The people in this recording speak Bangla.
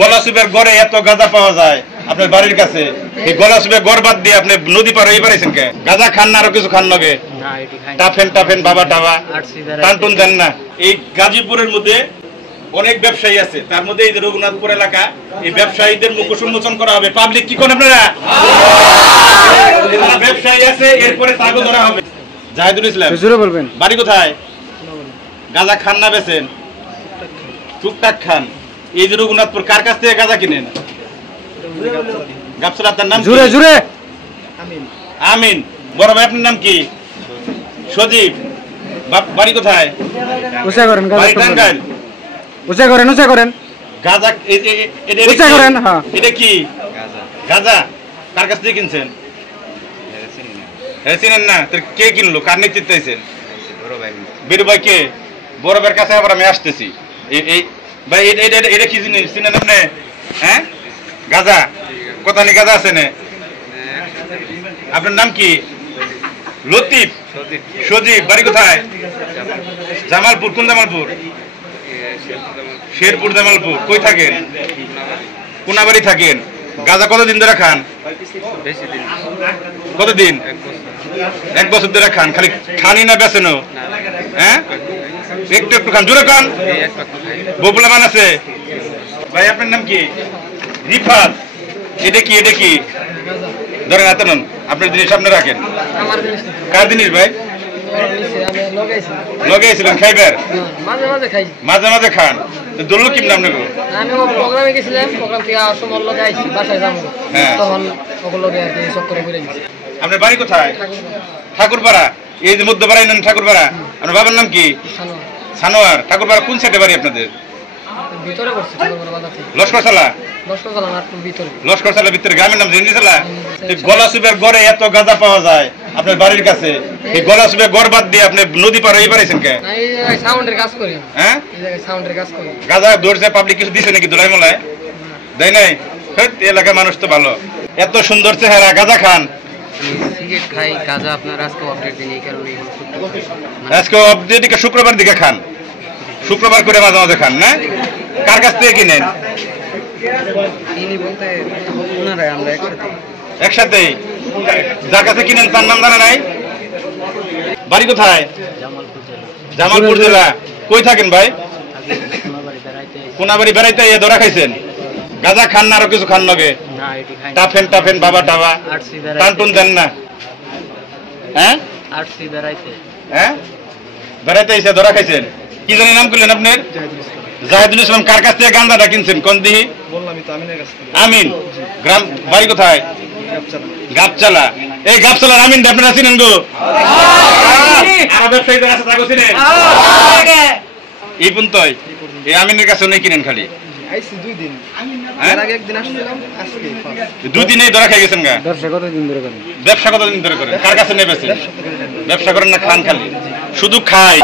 গলাসুবের গড়ে এত গাঁজা পাওয়া যায় আপনার বাড়ির কাছে, এই গলাসুবের গড় বাদ দিয়ে আপনি নদী পার হয়ে পারেছেন কে? গাঁজা খান না আরো কিছু খান লগে? টাফেন টাফেন বাবা টাবা টানটুন দেন না? এই গাজীপুরের মধ্যে অনেক ব্যবসায়ী আছে, তার মধ্যে এই যে রঘুনাথপুর এলাকা, এই ব্যবসায়ীদের মুখোশ উন্মোচন করা হবে। পাবলিক কি করেন আপনারা? ব্যবসায়ী আছে, এরপরে তাকে ধরা হবে। জাহিদুল ইসলাম বলবেন, বাড়ি কোথায়? গাঁজা খান না বেচেন? টুকটাক খান। এই যে রঘুনাথপুর, কার কাছ থেকে গাঁজা কিনেন? গাবসলা। তার নাম জুড়ে জুড়ে আমিন। বড় ভাই আপনার নাম কি? সজীব। বাড়ি কোথায়? উঁচা করেন টাঙ্গাইল। উঁচা করেন উঁচা করেন গাঁজা উঁচা করেন। হ্যাঁ, এটা কি গাঁজা? কার কাছ থেকে কিনছেন? চিনেন না? কে কিনলো? কার নেতৃত্বে আছেন? বীর ভাই কে? বড় ভাইয়ের কাছে আবার আমি আসতেছি। এই ভাই এটা কি জিনিস চিনেন আপনি? হ্যাঁ, গাঁজা। কোথানি গাঁজা আছে না? আপনার নাম কি? লতিফ। সজীব। বাড়ি কোথায়? জামালপুর। কোন জামালপুর? শেরপুর জামালপুর। কই থাকেন? কোনাবাড়ি থাকেন। গাঁজা কতদিন ধরে খান? কতদিন? 1 বছর ধরে খান। খালি খানি না বেছেন? হ্যাঁ, একটু একটু খান। জোরে খান। ববুলা মান আছে? ভাই আপনার নাম কি? রিফাত। এটা কি? এটা কি? ধরেন এত নন, আপনার জিনিস আপনি রাখেন। কার জিনিস ভাই? লগাইছিলেন খাইবার? মাঝে মাঝে খান। দললো কি নাম নেব? আমি প্রোগ্রামে গেছিলাম, প্রোগ্রাম থেকে আসার সময় লাগাইছি, বাসায় যাবো তখন ওগুলো সব করে ঘুরে গেছি। আপনার বাড়ি কোথায়? ঠাকুরপাড়া। এই যে মধ্যপাড়া নেন ঠাকুরপাড়া। আপনার বাবার নাম কি? সানোয়ার। ঠাকুরপাড়া কোন সাইডে বাড়ি আপনাদের? ভিতরে করছি ঠাকুরপাড়া বাজার থেকে। লস্করসালা? লস্করসালা না, ভিতরে। লস্করসালা ভিতরে। গ্রামের নাম জেন্দিসালা? এই গলাসুবের গড়ে এত গাঁজা পাওয়া যায় আপনার বাড়ির কাছে, এই গলাসুবের গড় বাদ দিয়ে আপনি নদী পার হয়ে পারেছেন কে? এই সাউন্ডের কাজ করি। হ্যাঁ, এই জায়গায় সাউন্ডের কাজ করি। গাঁজা ধরছে পাবলিক কিছু দিছে নাকি দোলাই মোলায়? দেয় নাই? এলাকার মানুষ তো ভালো। এত সুন্দর চেহারা, গাঁজা খান? সিগারেট খাই, গাঁজা আপনার আজকে আপডেট দিন, এই কারণে আজকে আপডেট শুক্রবার দিকে খান। শুক্রবার করে মাঝে মাঝে খান না? কার কাছ থেকে কিনেন? তিনি বলতে ওনারাই, আমরা একসাথেই। যার কাছে কিনেন তার নাম জানা নাই? বাড়ি কোথায়? জামালপুর জেলা। কই থাকেন ভাই? কোনাবাড়ি। বেড়াইতে ধরা খাইছেন? গাঁজা খান না আরো কিছু খান লগে? টাফেন টাফেন বাবা টাবা টানটুন দেন না? হ্যাঁ, হ্যাঁ, বেড়াইতে এসে ধরা খাইছেন। কি জানি নাম করলেন আপনার? জাহিদুল ইসলাম। কার কাছ থেকে গাঁজাটা কিনছেন? কোন দিহি? আমিন। গ্রাম। বাড়ি কোথায়? গাবচালা। এই গাবচালার আমিন আপনারা চিনেন গো? ব্যবসায়ীদের আছে তাকে চিনেন? এই পর্যন্তই। এই আমিনের কাছে নেই কিনেন খালি? 2 দিনেই ধরা খেয়ে গেছেন গা? ব্যবসা কতদিন ধরে করেন? ব্যবসা কতদিন ধরে করেন? কার কাছে নেবেছেন? ব্যবসা করেন না খান? খালি শুধু খাই।